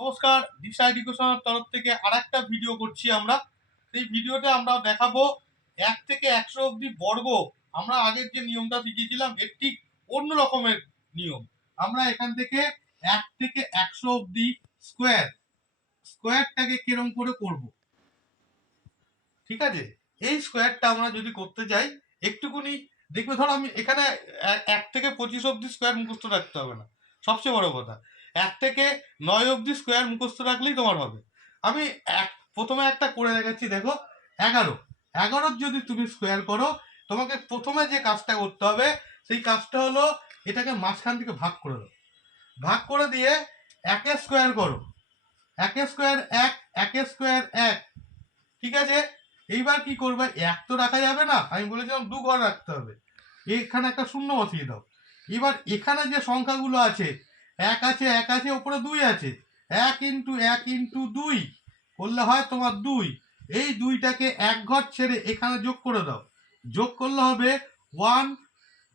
নমস্কার, দিশা এডুকেশনের তরফ থেকে আরেকটা ভিডিও করছি আমরা। সেই ভিডিওতে আমরা দেখাবো 1 থেকে 100 অবধি বর্গ। আমরা আগের যে নিয়মটা শিখিয়েছিলাম এর ঠিক অন্য রকমের নিয়ম। আমরা এখান থেকে 1 থেকে 100 অবধি স্কোয়ারটাকে কিরম করে করব, ঠিক আছে? এই স্কোয়ারটা আমরা যদি করতে যাই একটুকুনি দেখবে, ধরো আমি এখানে 1 থেকে 25 অবধি স্কোয়ার মুখস্থ রাখতে হবে না। সবচেয়ে বড় কথা, 1 থেকে 9 অবধি স্কোয়ার মুখস্থ রাখলেই তোমার হবে। আমি প্রথমে একটা করে দেখাচ্ছি, দেখো। 11 যদি তুমি স্কোয়ার করো, তোমাকে প্রথমে যে কাজটা করতে হবে সেই কাজটা হলো এটাকে মাঝখান থেকে ভাগ করে দাও। ভাগ করে দিয়ে 1 স্কোয়ার করো। 1 স্কোয়ার 1, 1 স্কোয়ার 1, ঠিক আছে? এইবার কি করবে, 1 তো রাখা যাবে না, আমি বলেছিলাম 2 ঘর রাখতে হবে। এখানে একটা শূন্য বসিয়ে দাও। এবার এখানে যে সংখ্যাগুলো আছে, 1 আছে, 1 আছে, উপরে 2 আছে, 1 ইন্টু 1 ইন্টু 2 করলে হয় তোমার 2। এই 2টাকে 1 ঘর ছেড়ে এখানে যোগ করে দাও। যোগ করলে হবে 1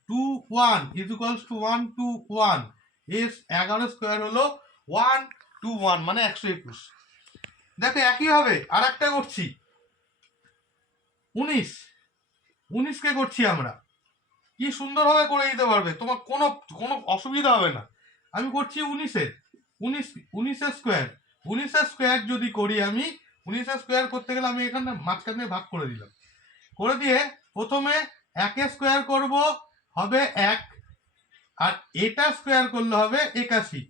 2 1 is equals to 1 2 1। S 11 square হলো 1 2 1 মানে 121। দেখো একই হবে আর একটা করছি, 19কে করছি আমরা। কি সুন্দরভাবে করে দিতে পারবে, তোমার কোনো কোনো অসুবিধা হবে না। আমি করছি 19 স্কোয়ার। 19 স্কোয়ার যদি করি আমি, 19 স্কোয়ার করতে গেলে আমি এখানে মাঝখানে ভাগ করে দিলাম। করে দিয়ে প্রথমে 1 স্কোয়ার করব, হবে 1। আর এটা স্কোয়ার করলে হবে 81।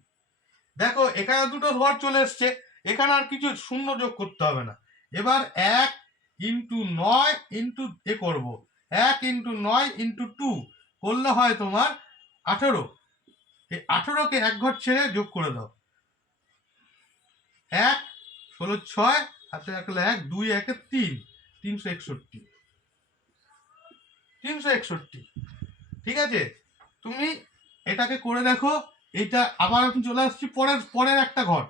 দেখো এখানে দুটো ঘর চলে এসছে, এখানে আর কিছু শূন্য যোগ করতে হবে না। এবার 1 ইন্টু 9 ইন্টু করবো, 1 ইন্টু 9 ইন্টু 2 করলে হয় তোমার 18। এই 18কে 1 ঘর ছেড়ে যোগ করে দাও। 1 ষোলো 6, হাতে রাখলে 1, 2 1 3, 361। 361, ঠিক আছে? তুমি এটাকে করে দেখো। এটা আবার আমি চলে আসছি পরের পরের একটা ঘর,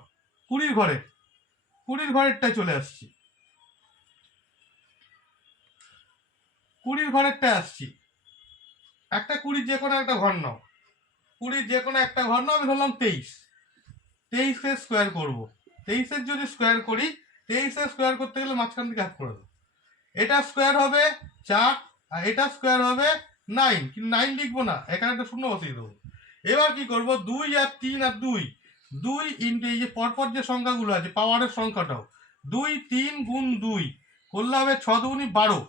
20 ঘরেরটায় চলে আসছি। 20 ঘরেরটায় আসছি। একটা 20 যে কোনো একটা ঘর নাও, 20 যে কোনো একটা ঘর নাও। আমি ধরলাম 23 স্কোয়ার করব। 23 যদি স্কোয়ার করি, 23 স্কোয়ার করতে গেলে মাঝখান থেকে হাফ করে দেবো। এটা স্কোয়ার হবে 4, আর এটা স্কোয়ার হবে 9, কিন্তু 9 লিখবো না, এখানে একটা শূন্য বসিয়ে দেবো। এবার কি করব, 2 আর 3 আর 2, 2 ইন্টু এই যে পরপর যে সংখ্যাগুলো আছে পাওয়ারের সংখ্যাটাও 2 3 গুণ 2 করলে হবে 6 দুগুণী 12।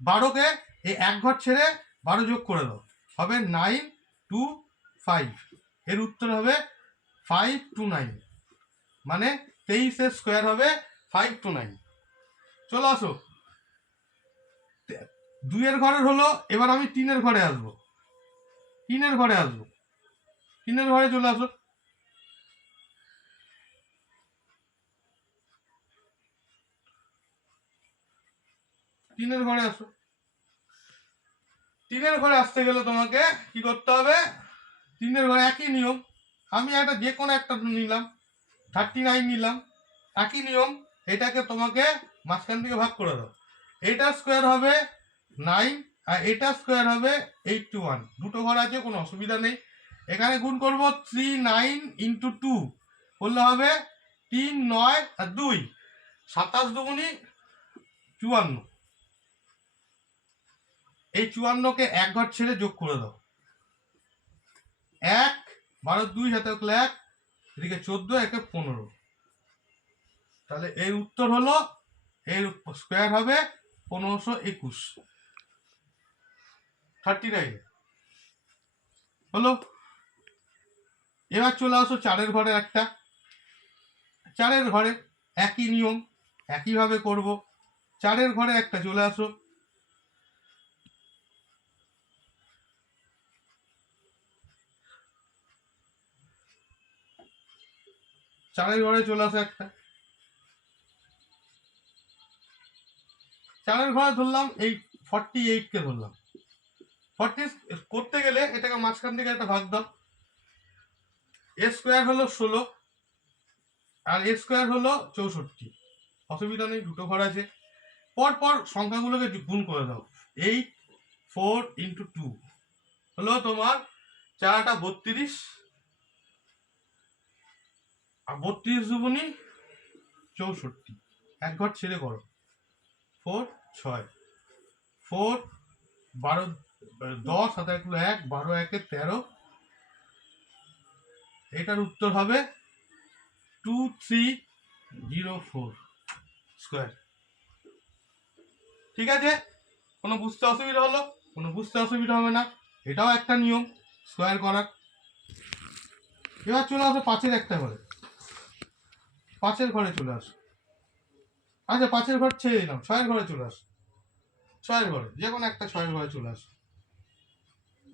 12কে এই 1 ঘর ছেড়ে 12 যোগ করে দাও, হবে 9 2 5। এর উত্তর হবে 529, মানে 23 স্কোয়ার হবে 529। চলে আসো 2 এর ঘরের হলো। এবার আমি 3 এর ঘরে আসবো। 3 এর ঘরে আসবো, 3 এর ঘরে চলে আসো। 3 এর ঘরে আসো। 3 এর ঘরে আসতে গেলে তোমাকে কি করতে হবে, 3 এর ঘরে একই নিয়ম। আমি একটা যে কোনো একটা নিলাম, 39 নিলাম, একই নিয়ম। এটাকে তোমাকে মাঝখান থেকে ভাগ করে দাও। এটা স্কোয়ার হবে 9, আর এটা স্কোয়ার হবে 81। দুটো ঘর আছে, কোনো অসুবিধা নেই। এখানে গুণ করব 3 9 ইন্টু 2 করলে হবে 3 9 আর 2, 27 দুগুণী 54। এই 54কে 1 ঘর ছেড়ে যোগ করে দাও। 1 12 2 হাতে 1, এদিকে 14 একে 15। তাহলে এর উত্তর হলো, এর স্কোয়ার হবে 1521, 39 হলো। এবার চলে আসো 4 ঘরে একটা। 4 ঘরে একই নিয়ম, একইভাবে করব। 4 ঘরে একটা চলে আসো। 4 ঘরে চলে আসো একটা। 4 ঘরে ধরলাম এই 48কে ধরলাম। 40 করতে গেলে এটাকে মাঝখান থেকে একটা ভাগ দাও। এ স্কোয়ার হলো 16, আর এ স্কোয়ার হলো 64। অসুবিধা নেই, দুটো ঘর আছে। পরপর সংখ্যাগুলোকে গুণ করে দাও। 8 4 ইন্টু 2 হলো তোমার 4 32, 32 দুগুনি 64, এক ঘর ছেড়ে করো। 4 6 4 12 10 7 1 1 12 1 13। এটার উত্তর হবে 2304 স্কোয়ার। ঠিক আছে, কোনো বুঝতে অসুবিধা হলো? কোনো বুঝতে অসুবিধা হবে না, এটাও একটা নিয়ম স্কোয়ার করার। এবার চলে আসো 5-এর একটা ঘরে, 5-এর ঘরে চলে আসো। আচ্ছা 5-এর ঘর ছেড়ে দিলাম, 6-এর ঘরে চলে আসো। 6-এর ঘরে যে কোনো একটা 6-এর ঘরে চলে আসো।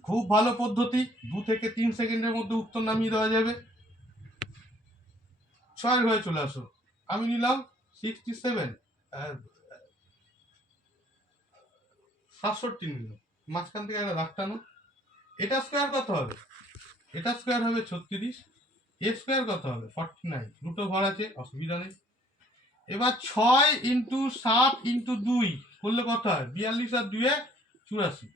খুব ভালো পদ্ধতি, 2 থেকে 3 সেকেন্ডের মধ্যে উত্তর নামিয়ে দেওয়া যাবে। 6-এর ঘরে চলে আসো। আমি নিলাম 67, 67 নিলাম, মাঝখান থেকে একটা দাগ টানো। এটা স্কোয়ার কত হবে? এটা স্কোয়ার হবে 36। এ স্কোয়ার কত হবে? 49। দুটো ঘর আছে, অসুবিধা নেই। এবার 6 ইন্টু 7 ইন্টু 2 করলে কত হয়? 42 আর 2 84।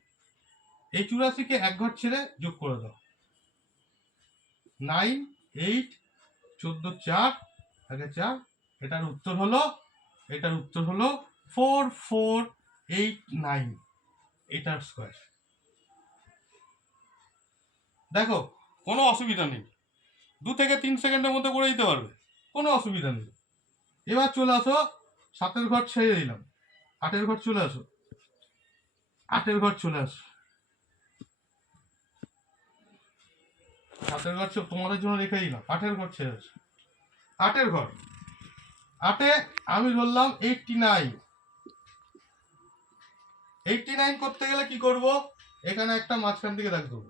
এই 84-কে এক ঘর ছেড়ে যোগ করে দাও। 9 8 14 4 আগে 4। এটার উত্তর হলো 4489। এটার স্কোয়ার। দেখো কোনো অসুবিধা নেই, 2 থেকে 3 সেকেন্ডের মধ্যে করে দিতে পারবে, কোনো অসুবিধা নেই। এবার চলে আসো, 7-এর ঘর ছেড়ে দিলাম, 8-এর ঘর চলে আসো। 8-এর ঘর চলে আসো। 7-এর ঘর তোমাদের জন্য রেখে দিলাম, 8-এর ঘর ছেড়ে আসো। 8-এর ঘর, 8-এ আমি ধরলাম 89। 89 করতে গেলে কি করব? এখানে একটা মাঝখান থেকে দাগ দেবো,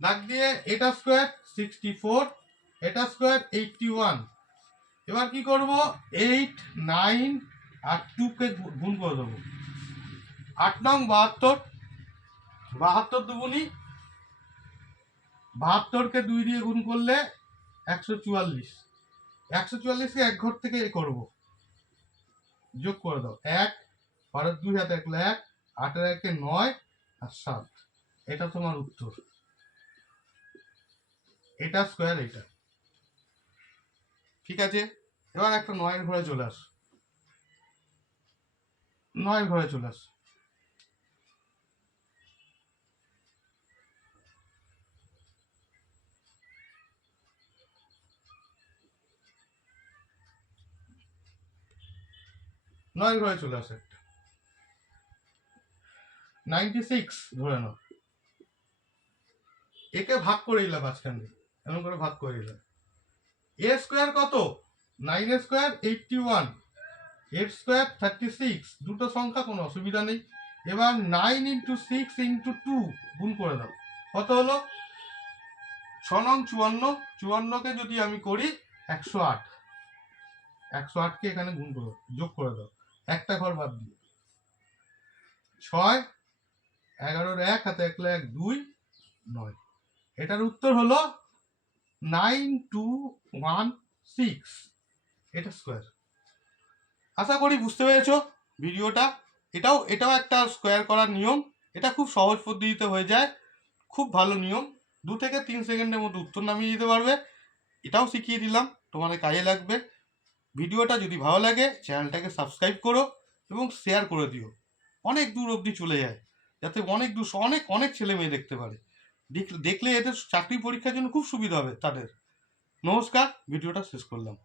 দাগ দিয়ে এটা স্কোয়ার 64, এটা স্কোয়ার 81। এবার কি করব? 8 9 আর 2-কে গুণ করে দেবো। 8 নং 72, 72 দুগুনি 72-কে 2 দিয়ে গুণ করলে 144। 144-কে এক ঘর থেকে করব, যোগ করে দাও। 1 12 2 হাতে 1 1 8 এর 1 9 আর 7। এটা তোমার উত্তর। এটা স্কোয়ার এটা। ঠিক আছে, এবার একটা 9-এর ঘরে চলে আস। 9-এর ঘরে চলে আস। নয়ের ঘরে চলে আসে একটা 96 ধরে নাও। একে ভাগ করে দিলাম মাঝখান দিয়ে, এমন করে ভাগ করে দিলাম। এ স্কোয়ার কত? 9 স্কোয়ার 81, 8 স্কোয়ার 36। দুটো সংখ্যা, কোনো অসুবিধা নেই। এবার 9 ইন্টু 6 ইন্টু 2 গুণ করে দাও, কত হলো? 6 নং 54। 54-কে যদি আমি করি 108, 108-কে এখানে গুণ করে যোগ করে দাও, একটা ঘর বাদ দিয়ে। 6 11-এর 1 হাতে 1 1 2 9। এটার উত্তর হলো 9216। এটা স্কোয়ার। আশা করি বুঝতে পেরেছো ভিডিওটা। এটাও একটা স্কোয়ার করার নিয়ম। এটা খুব সহজ পদ্ধতিতে হয়ে যায়, খুব ভালো নিয়ম। 2 থেকে 3 সেকেন্ডের মধ্যে উত্তর নামিয়ে দিতে পারবে। এটাও শিখিয়ে দিলাম, তোমাদের কাজে লাগবে। ভিডিওটা যদি ভালো লাগে চ্যানেলটাকে সাবস্ক্রাইব করো এবং শেয়ার করে দিও, অনেক দূর অবধি চলে যায়, যাতে অনেক দূর অনেক অনেক ছেলে মেয়ে দেখতে পারে। দেখলে এদের চাকরি পরীক্ষার জন্য খুব সুবিধা হবে তাদের। নমস্কার, ভিডিওটা শেষ করলাম।